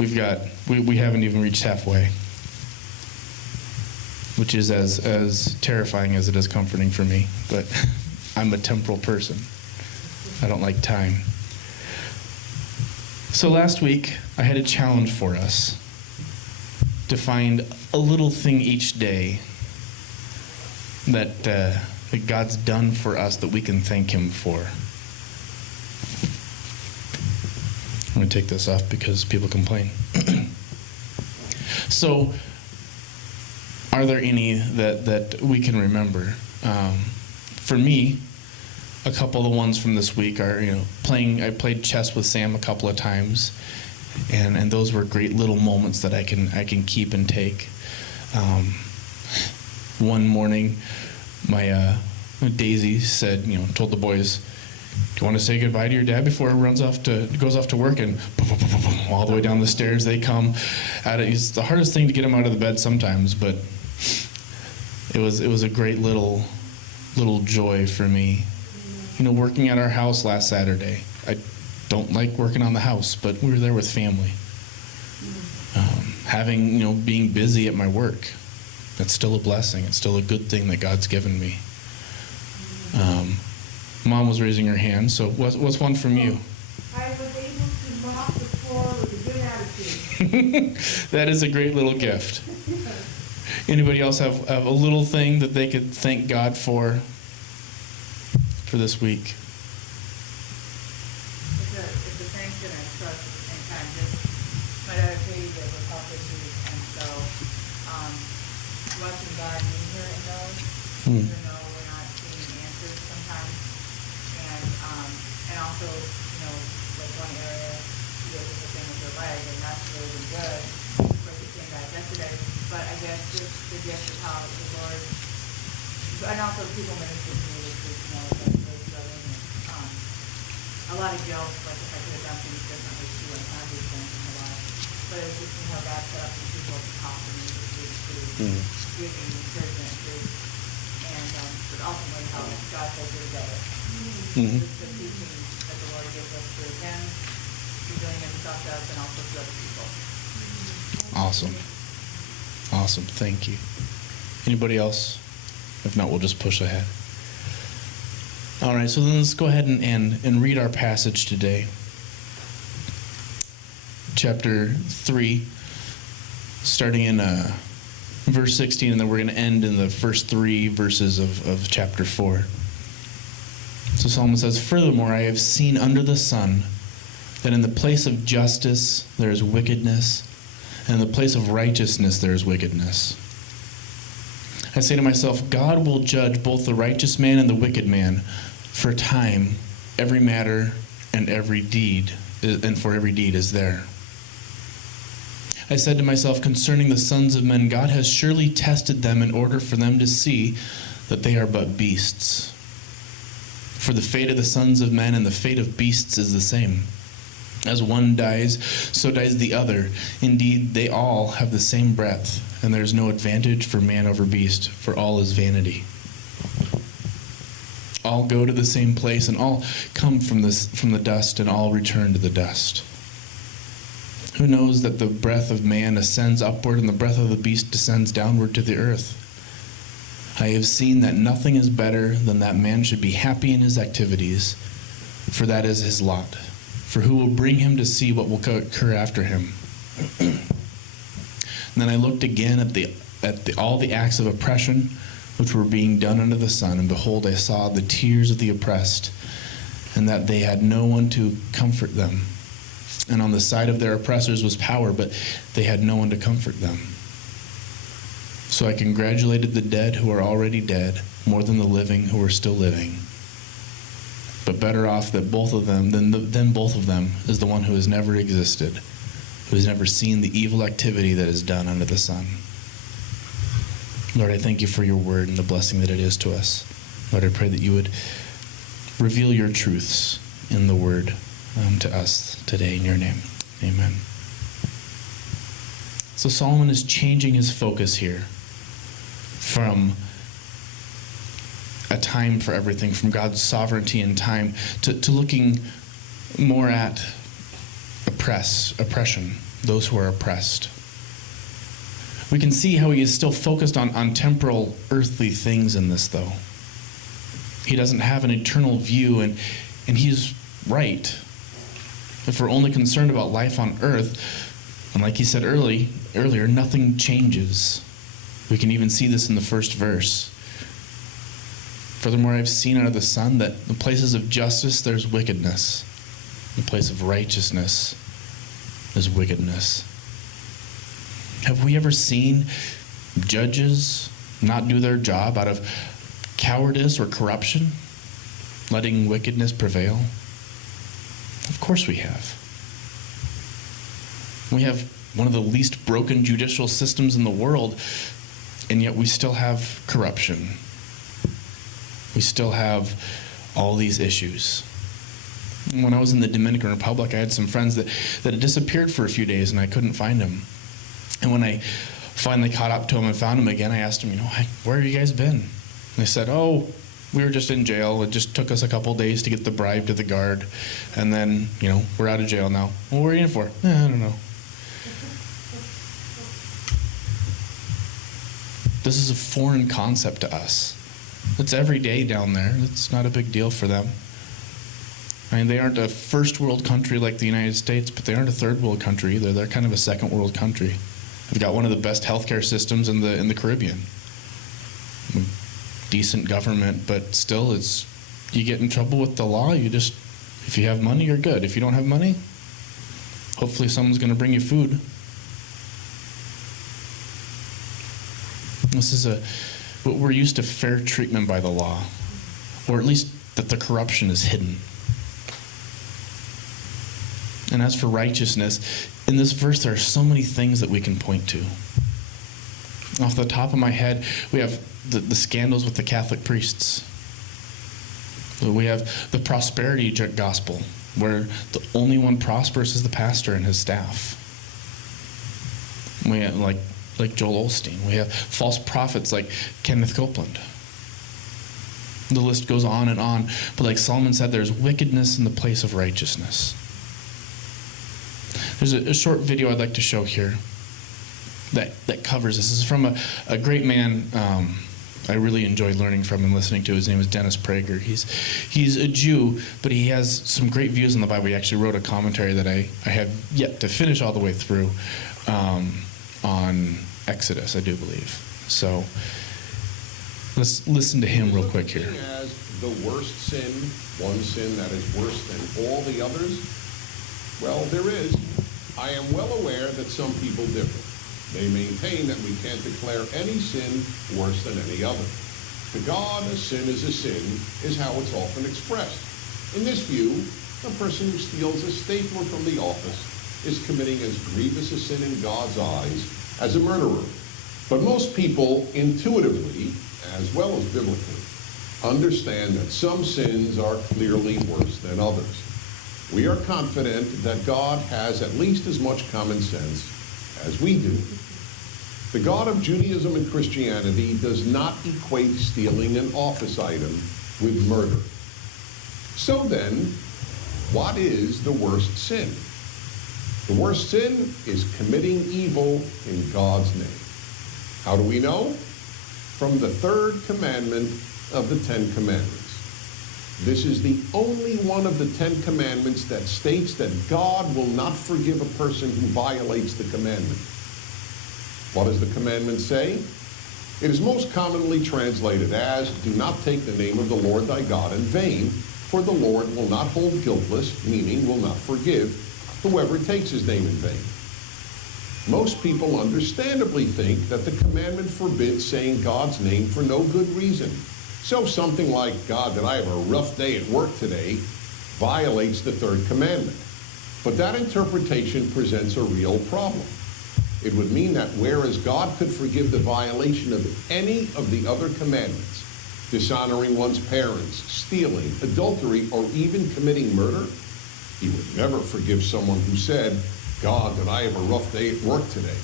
we haven't even reached halfway, which is as terrifying as it is comforting for me. But I'm a temporal person. I don't like time. So last week, I had a challenge for us to find a little thing each day that God's done for us that we can thank Him for. I'm going to take this off because people complain. So, are there any that we can remember? For me, a couple of the ones from this week are, I played chess with Sam a couple of times, and those were great little moments that I can keep and take. One morning, my Daisy said, told the boys, "Do you want to say goodbye to your dad before he goes off to work?" And all the way down the stairs they come. It's the hardest thing to get him out of the bed sometimes, but it was a great little joy for me. Working at our house last Saturday. I don't like working on the house, but we were there with family. Being busy at my work, that's still a blessing. It's still a good thing that God's given me. Mom was raising her hand, so what's one from you? I was able to mop the floor with a good attitude. That is a great little gift. Anybody else have a little thing that they could thank God for this week? It's a thanks and a trust at the same time. Just my daughter Katie did with health issues, and so watching God meet her in those, even though we're not seeing answers sometimes, and also like one area she did with the thing with her leg, and that's really been good. Of course, it came back yesterday, but I guess just the gift of how the Lord, and also people minister to me this week, a lot of guilt, like if I could have done things differently too, and everything in my life. But it's just how God set up some people to talk to me to speak to, give me encouragement to, and but ultimately how God holds it together. It's the teaching that the Lord gives us through Him, revealing Himself to us, and also to other people. Awesome. Thank you. Anybody else? If not, we'll just push ahead. All right, so then let's go ahead and read our passage today. Chapter 3, starting in verse 16, and then we're going to end in the first 3 verses of chapter 4. So Solomon says, "Furthermore, I have seen under the sun that in the place of justice there is wickedness, and in the place of righteousness there is wickedness. I say to myself, God will judge both the righteous man and the wicked man. For time, every matter and every deed, and for every deed is there. I said to myself, concerning the sons of men, God has surely tested them in order for them to see that they are but beasts. For the fate of the sons of men and the fate of beasts is the same. As one dies, so dies the other. Indeed, they all have the same breath, and there is no advantage for man over beast, for all is vanity. All go to the same place, and all come from the dust, and all return to the dust. Who knows that the breath of man ascends upward, and the breath of the beast descends downward to the earth? I have seen that nothing is better than that man should be happy in his activities, for that is his lot. For who will bring him to see what will occur after him? And then I looked again at all the acts of oppression which were being done under the sun, and behold, I saw the tears of the oppressed, and that they had no one to comfort them. And on the side of their oppressors was power, but they had no one to comfort them. So I congratulated the dead who are already dead, more than the living who are still living. But better off that both of them than both of them is the one who has never existed, who has never seen the evil activity that is done under the sun. Lord, I thank you for your word and the blessing that it is to us. Lord, I pray that you would reveal your truths in the word to us today in your name. Amen. So Solomon is changing his focus here from a time for everything, from God's sovereignty and time, to looking more at oppression, those who are oppressed. We can see how he is still focused on temporal, earthly things in this, though. He doesn't have an eternal view, and he's right. If we're only concerned about life on earth, and like he said earlier, nothing changes. We can even see this in the first verse. Furthermore, I've seen under the sun that in places of justice there's wickedness. In the place of righteousness there's wickedness. Have we ever seen judges not do their job out of cowardice or corruption, letting wickedness prevail? Of course we have. We have one of the least broken judicial systems in the world, and yet we still have corruption. We still have all these issues. When I was in the Dominican Republic, I had some friends that had disappeared for a few days, and I couldn't find them. And when I finally caught up to him and found him again, I asked him, where have you guys been? And they said, we were just in jail. It just took us a couple days to get the bribe to the guard. And then, we're out of jail now. Well, what are you in for? I don't know. This is a foreign concept to us. It's every day down there. It's not a big deal for them. I mean, they aren't a first world country like the United States, but they aren't a third world country either. They're kind of a second world country. They've got one of the best healthcare systems in the Caribbean. Decent government, but still, you get in trouble with the law. If you have money, you're good. If you don't have money, hopefully someone's going to bring you food. This is we're used to fair treatment by the law, or at least that the corruption is hidden. And as for righteousness, in this verse there are so many things that we can point to. Off the top of my head, we have the scandals with the Catholic priests. We have the prosperity gospel, where the only one prosperous is the pastor and his staff. We have, like Joel Osteen. We have false prophets like Kenneth Copeland. The list goes on and on. But like Solomon said, there's wickedness in the place of righteousness. There's a short video I'd like to show here that covers this. This is from a great man I really enjoyed learning from and listening to. His name is Dennis Prager. He's a Jew, but he has some great views on the Bible. He actually wrote a commentary that I have yet to finish all the way through on Exodus, I do believe. So let's listen to him real quick here. As the worst sin, one sin that is worse than all the others? Well, there is. I am well aware that some people differ. They maintain that we can't declare any sin worse than any other. To God, a sin is a sin is how it's often expressed. In this view, a person who steals a stapler from the office is committing as grievous a sin in God's eyes as a murderer. But most people intuitively, as well as biblically, understand that some sins are clearly worse than others. We are confident that God has at least as much common sense as we do. The God of Judaism and Christianity does not equate stealing an office item with murder. So then, what is the worst sin? The worst sin is committing evil in God's name. How do we know? From the third commandment of the Ten Commandments. This is the only one of the Ten Commandments that states that God will not forgive a person who violates the commandment. What does the commandment say? It is most commonly translated as, do not take the name of the Lord thy God in vain, for the Lord will not hold guiltless, meaning will not forgive, whoever takes his name in vain. Most people understandably think that the commandment forbids saying God's name for no good reason. So something like, God, that I have a rough day at work today, violates the third commandment. But that interpretation presents a real problem. It would mean that whereas God could forgive the violation of any of the other commandments, dishonoring one's parents, stealing, adultery, or even committing murder, he would never forgive someone who said, God, that I have a rough day at work today.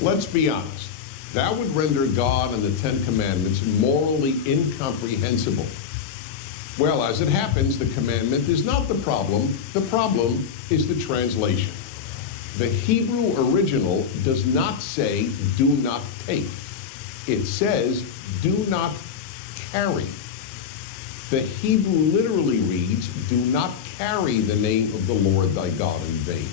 Let's be honest. That would render God and the Ten Commandments morally incomprehensible. Well, as it happens, the commandment is not the problem. The problem is the translation. The Hebrew original does not say, do not take. It says, do not carry. The Hebrew literally reads, do not carry the name of the Lord thy God in vain.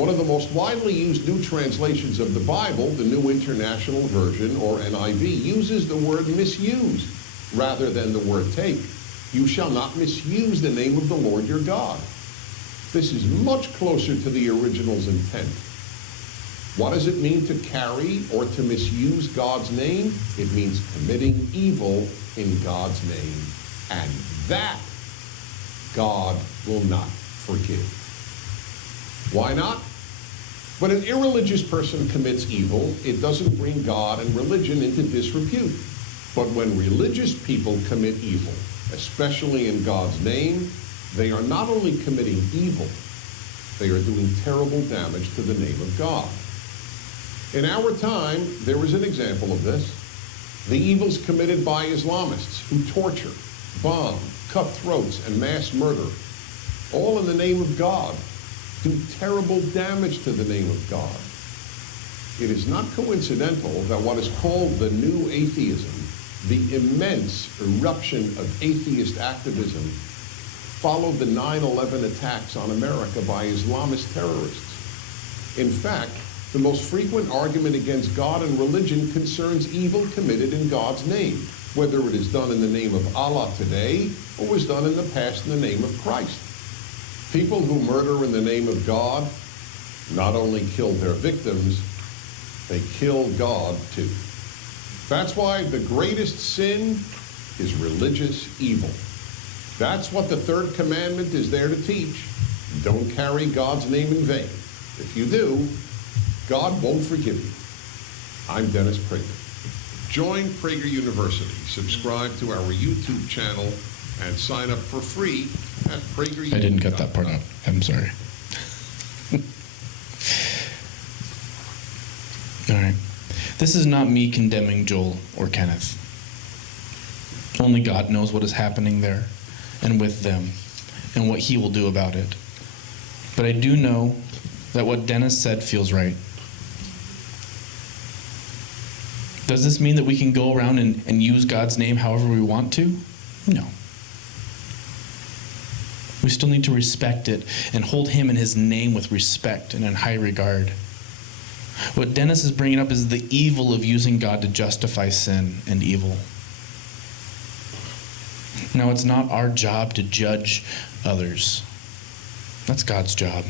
One of the most widely used new translations of the Bible, the New International Version, or NIV, uses the word misuse rather than the word take. You shall not misuse the name of the Lord your God. This is much closer to the original's intent. What does it mean to carry or to misuse God's name? It means committing evil in God's name, and that God will not forgive. Why not? When an irreligious person commits evil, it doesn't bring God and religion into disrepute. But when religious people commit evil, especially in God's name, they are not only committing evil, they are doing terrible damage to the name of God. In our time, there is an example of this. The evils committed by Islamists who torture, bomb, cut throats, and mass murder, all in the name of God, do terrible damage to the name of God. It is not coincidental that what is called the new atheism, the immense eruption of atheist activism, followed the 9/11 attacks on America by Islamist terrorists. In fact, the most frequent argument against God and religion concerns evil committed in God's name, whether it is done in the name of Allah today or was done in the past in the name of Christ. People who murder in the name of God not only kill their victims, they kill God too. That's why the greatest sin is religious evil. That's what the third commandment is there to teach. Don't carry God's name in vain. If you do, God won't forgive you. I'm Dennis Prager. Join Prager University. Subscribe to our YouTube channel and sign up for free at PragerU. I didn't cut that part out. I'm sorry. All right. This is not me condemning Joel or Kenneth. Only God knows what is happening there and with them and what he will do about it. But I do know that what Dennis said feels right. Does this mean that we can go around and use God's name however we want to? No. We still need to respect it and hold him and his name with respect and in high regard. What Dennis is bringing up is the evil of using God to justify sin and evil. Now, it's not our job to judge others. That's God's job.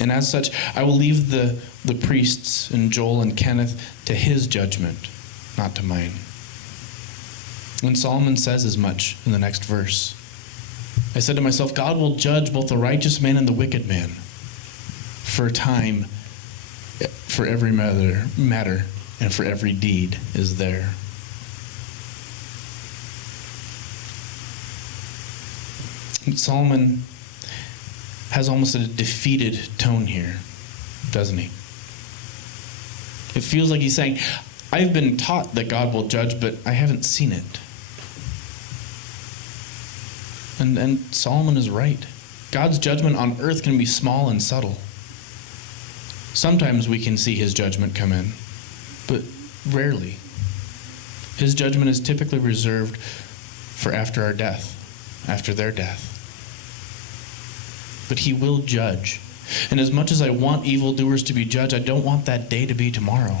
And as such, I will leave the priests and Joel and Kenneth to his judgment, not to mine. And Solomon says as much in the next verse. I said to myself, God will judge both the righteous man and the wicked man for a time, for every matter, and for every deed is there. And Solomon has almost a defeated tone here, doesn't he? It feels like he's saying, I've been taught that God will judge, but I haven't seen it. And Solomon is right. God's judgment on earth can be small and subtle. Sometimes we can see his judgment come in, but rarely. His judgment is typically reserved for after our death, after their death. But he will judge. And as much as I want evildoers to be judged, I don't want that day to be tomorrow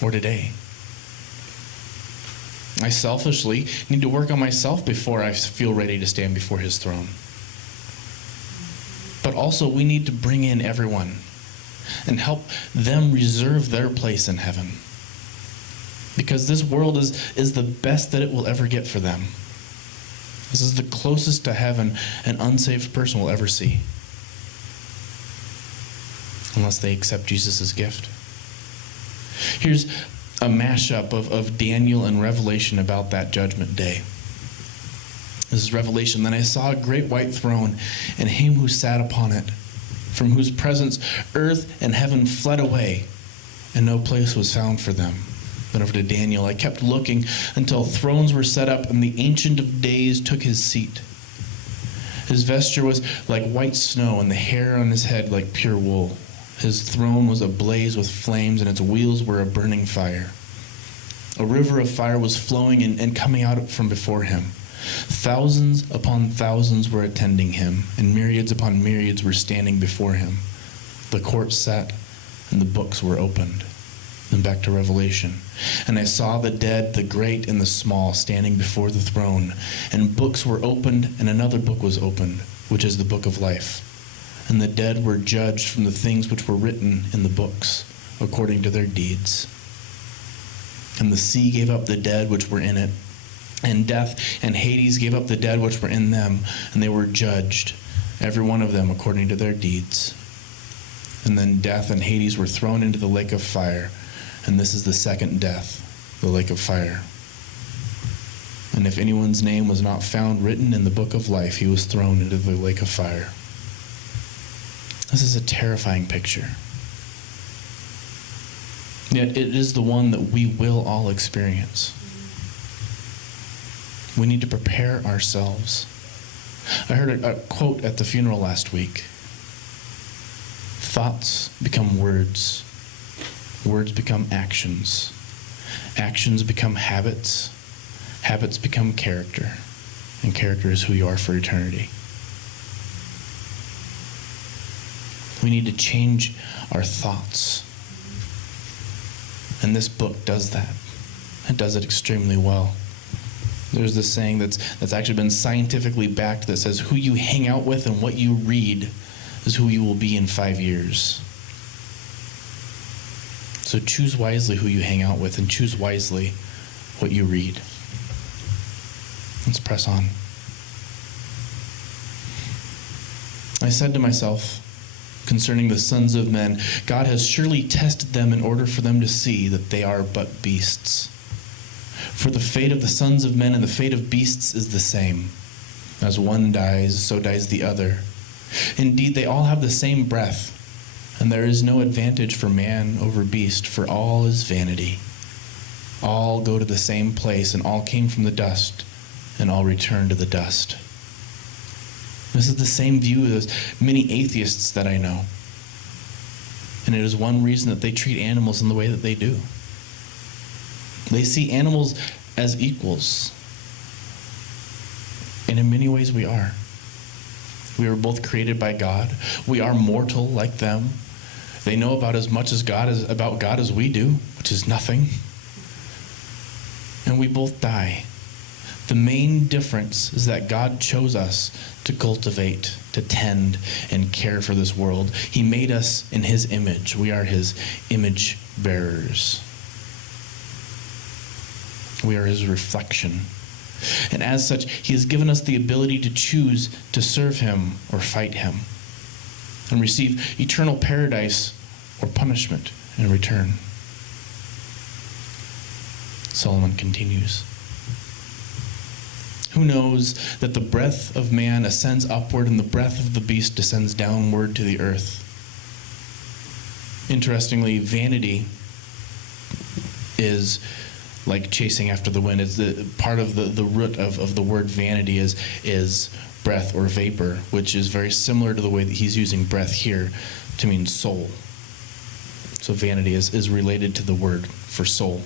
or today. I selfishly need to work on myself before I feel ready to stand before his throne. But also, we need to bring in everyone and help them reserve their place in heaven. Because this world is the best that it will ever get for them. This is the closest to heaven an unsaved person will ever see. Unless they accept Jesus' gift. Here's a mashup of Daniel and Revelation about that judgment day. This is Revelation. Then I saw a great white throne, and him who sat upon it, from whose presence earth and heaven fled away, and no place was found for them. Then over to Daniel. I kept looking until thrones were set up, and the Ancient of Days took his seat. His vesture was like white snow, and the hair on his head like pure wool. His throne was ablaze with flames, and its wheels were a burning fire. A river of fire was flowing and coming out from before him. Thousands upon thousands were attending him, and myriads upon myriads were standing before him. The court sat, and the books were opened. Then back to Revelation. And I saw the dead, the great and the small, standing before the throne. And books were opened, and another book was opened, which is the book of life. And the dead were judged from the things which were written in the books, according to their deeds. And the sea gave up the dead which were in it, and death and Hades gave up the dead which were in them, and they were judged, every one of them according to their deeds. And then death and Hades were thrown into the lake of fire, and this is the second death, the lake of fire. And if anyone's name was not found written in the book of life, he was thrown into the lake of fire. This is a terrifying picture. Yet it is the one that we will all experience. We need to prepare ourselves. I heard a quote at the funeral last week. Thoughts become words. Words become actions. Actions become habits. Habits become character. And character is who you are for eternity. We need to change our thoughts. And this book does that. It does it extremely well. There's this saying that's actually been scientifically backed that says who you hang out with and what you read is who you will be in 5 years. So choose wisely who you hang out with and choose wisely what you read. Let's press on. I said to myself concerning the sons of men, God has surely tested them in order for them to see that they are but beasts. For the fate of the sons of men and the fate of beasts is the same. As one dies, so dies the other. Indeed, they all have the same breath, and there is no advantage for man over beast, for all is vanity. All go to the same place, and all came from the dust, and all return to the dust. This is the same view as many atheists that I know. And it is one reason that they treat animals in the way that they do. They see animals as equals. And in many ways we are. We were both created by God. We are mortal like them. They know about as much about God as we do, which is nothing. And we both die. The main difference is that God chose us to cultivate, to tend, and care for this world. He made us in His image. We are His image bearers. We are His reflection. And as such, He has given us the ability to choose to serve Him or fight Him and receive eternal paradise or punishment in return. Solomon continues. Who knows that the breath of man ascends upward and the breath of the beast descends downward to the earth? Interestingly, vanity is like chasing after the wind. It's the part of the root of the word vanity is breath or vapor, which is very similar to the way that he's using breath here to mean soul. So vanity is related to the word for soul.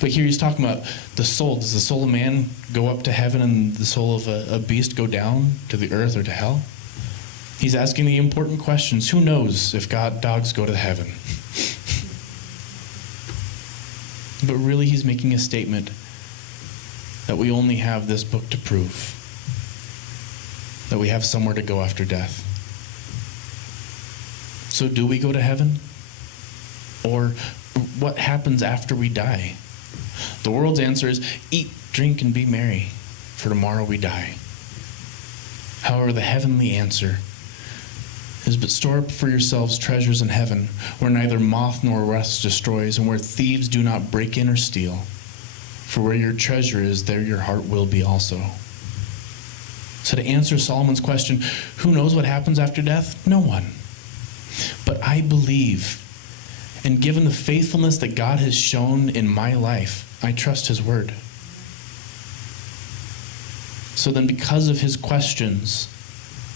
But here he's talking about the soul. Does the soul of man go up to heaven and the soul of a beast go down to the earth or to hell? He's asking the important questions. Who knows if dogs go to heaven? But really he's making a statement that we only have this book to prove. That we have somewhere to go after death. So do we go to heaven? Or what happens after we die? The world's answer is eat, drink, and be merry, for tomorrow we die. However, the heavenly answer is but store up for yourselves treasures in heaven, where neither moth nor rust destroys, and where thieves do not break in or steal. For where your treasure is, there your heart will be also. So to answer Solomon's question, who knows what happens after death? No one. But I believe, and given the faithfulness that God has shown in my life, I trust His word. So then because of his questions,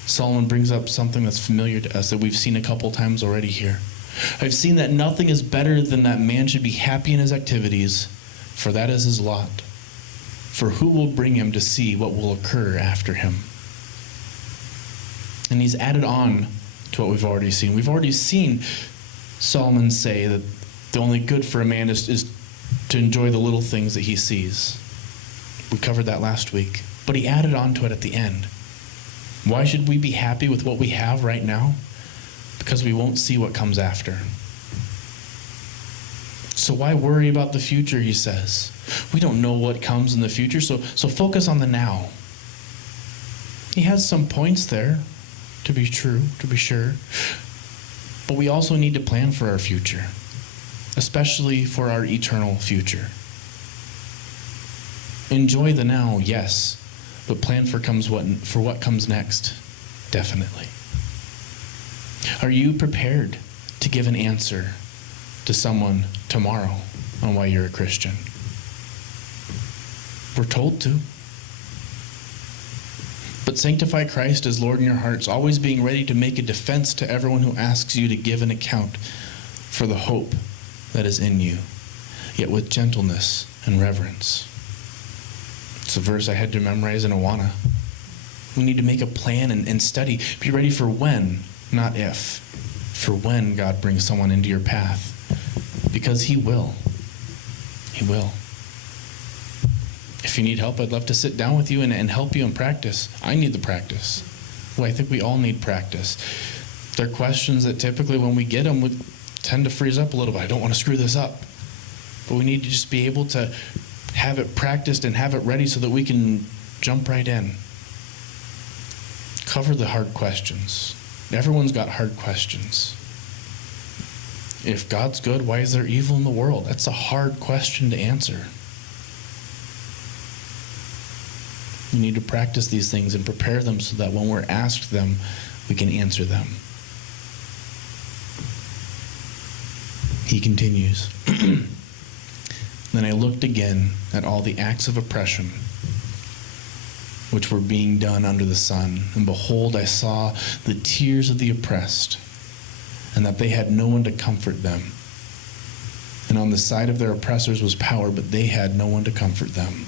Solomon brings up something that's familiar to us that we've seen a couple times already here. I've seen that nothing is better than that man should be happy in his activities, for that is his lot. For who will bring him to see what will occur after him? And he's added on to what we've already seen. We've already seen Solomon say that the only good for a man is to enjoy the little things that he sees. We covered that last week. But he added on to it at the end. Why should we be happy with what we have right now? Because we won't see what comes after. So why worry about the future, he says. We don't know what comes in the future, so focus on the now. He has some points there, to be true, to be sure. But we also need to plan for our future, especially for our eternal future. Enjoy the now, yes, but plan for what comes next, definitely. Are you prepared to give an answer to someone tomorrow on why you're a Christian? We're told to. But sanctify Christ as Lord in your hearts, always being ready to make a defense to everyone who asks you to give an account for the hope that is in you, yet with gentleness and reverence. It's a verse I had to memorize in Awana. We need to make a plan and study. Be ready for when, not if. For when God brings someone into your path. Because he will. He will. If you need help, I'd love to sit down with you and help you in practice. I need the practice. Well, I think we all need practice. There are questions that typically when we get them, we tend to freeze up a little bit. I don't want to screw this up. But we need to just be able to have it practiced and have it ready so that we can jump right in. Cover the hard questions. Everyone's got hard questions. If God's good, why is there evil in the world? That's a hard question to answer. We need to practice these things and prepare them so that when we're asked them, we can answer them. He continues. Then I looked again at all the acts of oppression which were being done under the sun. And behold, I saw the tears of the oppressed, and that they had no one to comfort them. And on the side of their oppressors was power, but they had no one to comfort them.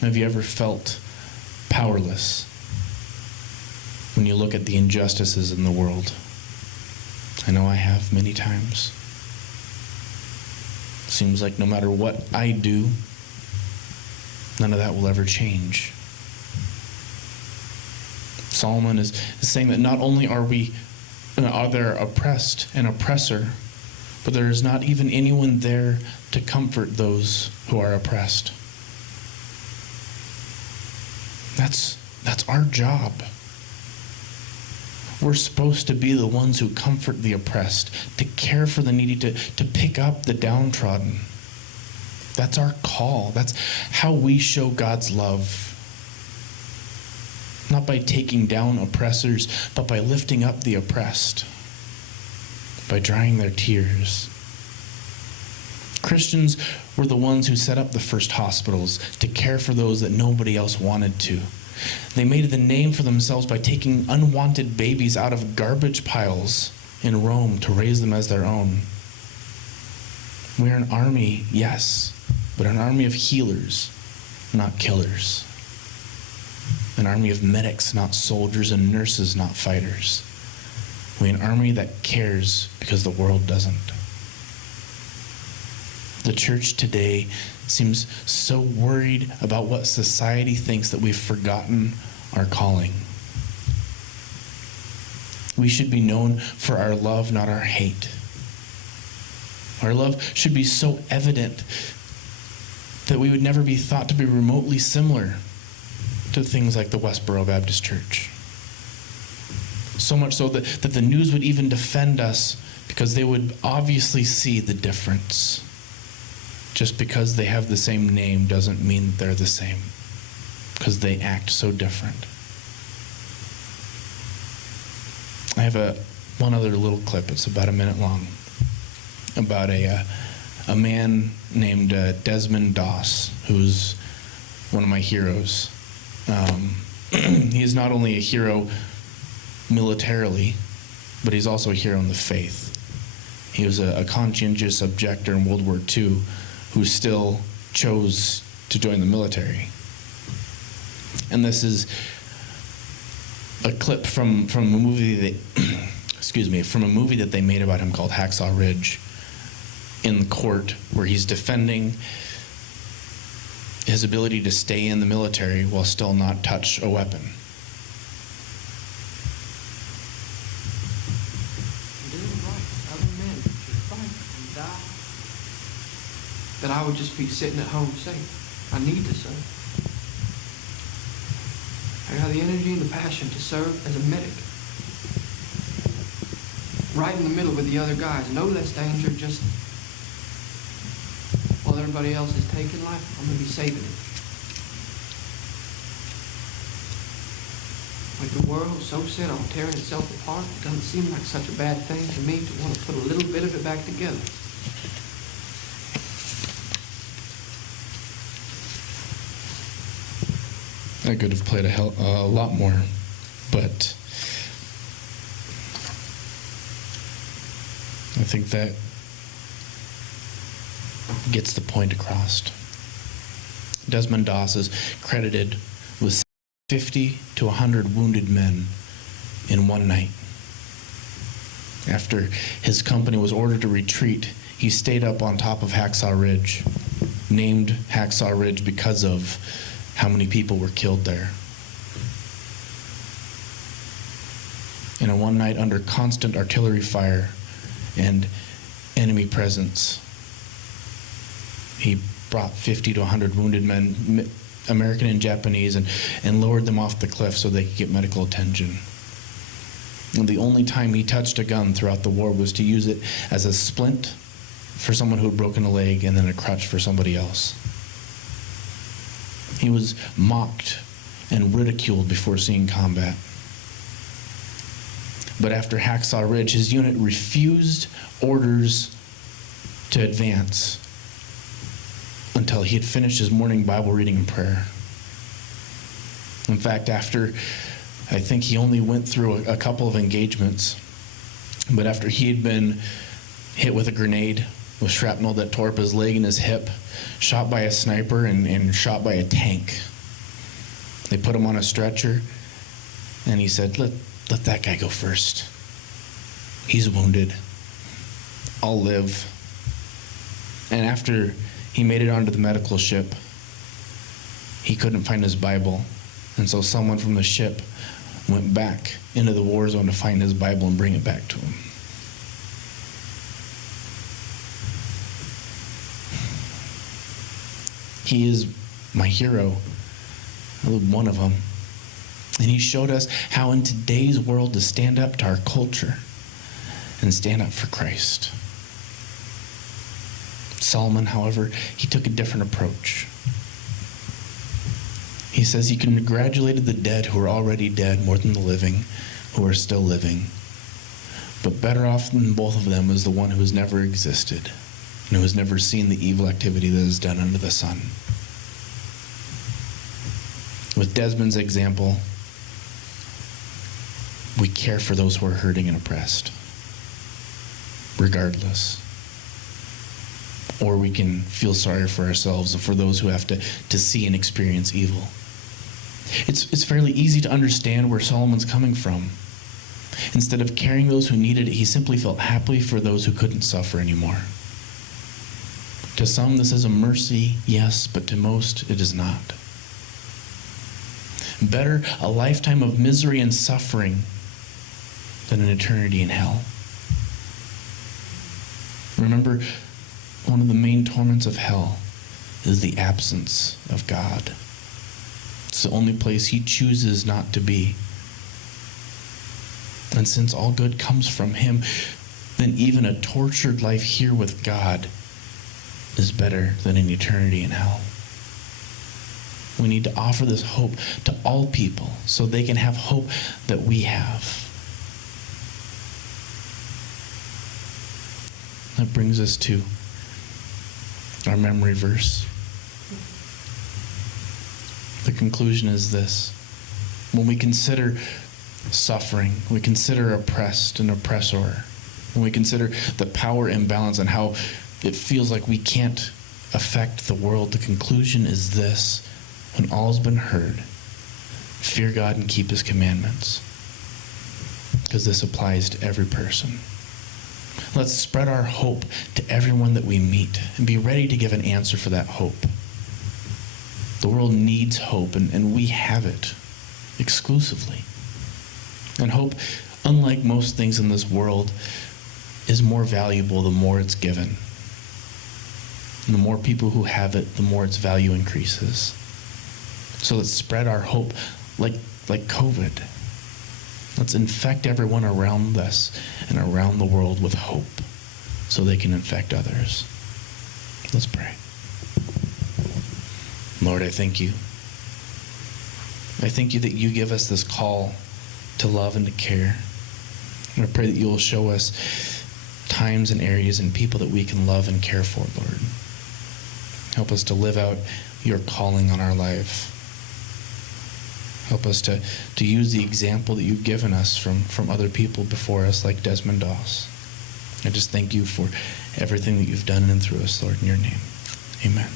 Have you ever felt powerless when you look at the injustices in the world? I know I have many times. Seems like no matter what I do, none of that will ever change. Solomon is saying that not only are there oppressed and oppressor, but there is not even anyone there to comfort those who are oppressed. That's our job. We're supposed to be the ones who comfort the oppressed, to care for the needy, to pick up the downtrodden. That's our call. That's how we show God's love. Not by taking down oppressors, but by lifting up the oppressed, by drying their tears. Christians were the ones who set up the first hospitals to care for those that nobody else wanted to. They made the name for themselves by taking unwanted babies out of garbage piles in Rome to raise them as their own. We're an army, yes, but an army of healers, not killers. An army of medics, not soldiers, and nurses, not fighters. We're an army that cares because the world doesn't. The church today seems so worried about what society thinks that we've forgotten our calling. We should be known for our love, not our hate. Our love should be so evident that we would never be thought to be remotely similar to things like the Westboro Baptist Church. So much so that the news would even defend us because they would obviously see the difference. Just because they have the same name doesn't mean that they're the same, because they act so different. I have one other little clip. It's about a minute long, about a man named Desmond Doss, who's one of my heroes. He is not only a hero militarily, but he's also a hero in the faith. He was a conscientious objector in World War II who still chose to join the military. And this is a clip from a movie that, excuse me, from a movie that they made about him called Hacksaw Ridge, in the court where he's defending his ability to stay in the military while still not touch a weapon. Doing right. Other men should fight and die. That I would just be sitting at home saying, I need to serve. I got the energy and the passion to serve as a medic. Right in the middle with the other guys. Know less danger, just while everybody else is taking life, I'm going to be saving it. Like the world so set on tearing itself apart, it doesn't seem like such a bad thing to me to want to put a little bit of it back together. I could have played a lot more, but I think that gets the point across. Desmond Doss is credited with 50 to 100 wounded men in one night. After his company was ordered to retreat, he stayed up on top of Hacksaw Ridge, named Hacksaw Ridge because of how many people were killed there. And in one night, under constant artillery fire and enemy presence, he brought 50 to 100 wounded men, American and Japanese, and lowered them off the cliff so they could get medical attention. And the only time he touched a gun throughout the war was to use it as a splint for someone who had broken a leg and then a crutch for somebody else. He was mocked and ridiculed before seeing combat. But after Hacksaw Ridge, his unit refused orders to advance until he had finished his morning Bible reading and prayer. In fact, after, I think he only went through a couple of engagements, but after he had been hit with a grenade with shrapnel that tore up his leg and his hip, shot by a sniper and shot by a tank, they put him on a stretcher, and he said, let that guy go first. He's wounded. I'll live. And after he made it onto the medical ship, he couldn't find his Bible. And so someone from the ship went back into the war zone to find his Bible and bring it back to him. He is my hero, one of them. And he showed us how in today's world to stand up to our culture and stand up for Christ. Solomon, however, he took a different approach. He says he congratulated the dead who are already dead more than the living who are still living. But better off than both of them is the one who has never existed and who has never seen the evil activity that is done under the sun. With Desmond's example, we care for those who are hurting and oppressed, regardless. Or we can feel sorry for ourselves and for those who have to see and experience evil. It's fairly easy to understand where Solomon's coming from. Instead of carrying those who needed it, he simply felt happy for those who couldn't suffer anymore. To some, this is a mercy, yes, but to most, it is not. Better a lifetime of misery and suffering than an eternity in hell. Remember, one of the main torments of hell is the absence of God. It's the only place he chooses not to be. And since all good comes from him, then even a tortured life here with God is better than an eternity in hell. We need to offer this hope to all people so they can have hope that we have. That brings us to our memory verse. The conclusion is this. When we consider suffering, we consider oppressed and oppressor, when we consider the power imbalance and how it feels like we can't affect the world, the conclusion is this. When all's been heard, fear God and keep his commandments. Because this applies to every person. Let's spread our hope to everyone that we meet and be ready to give an answer for that hope. The world needs hope, and we have it exclusively. And hope, unlike most things in this world, is more valuable the more it's given. And the more people who have it, the more its value increases. So let's spread our hope like COVID. Let's infect everyone around us and around the world with hope so they can infect others. Let's pray. Lord, I thank you. I thank you that you give us this call to love and to care. And I pray that you will show us times and areas and people that we can love and care for, Lord. Help us to live out your calling on our life. Help us to use the example that you've given us from other people before us, like Desmond Doss. I just thank you for everything that you've done in and through us, Lord, in your name. Amen.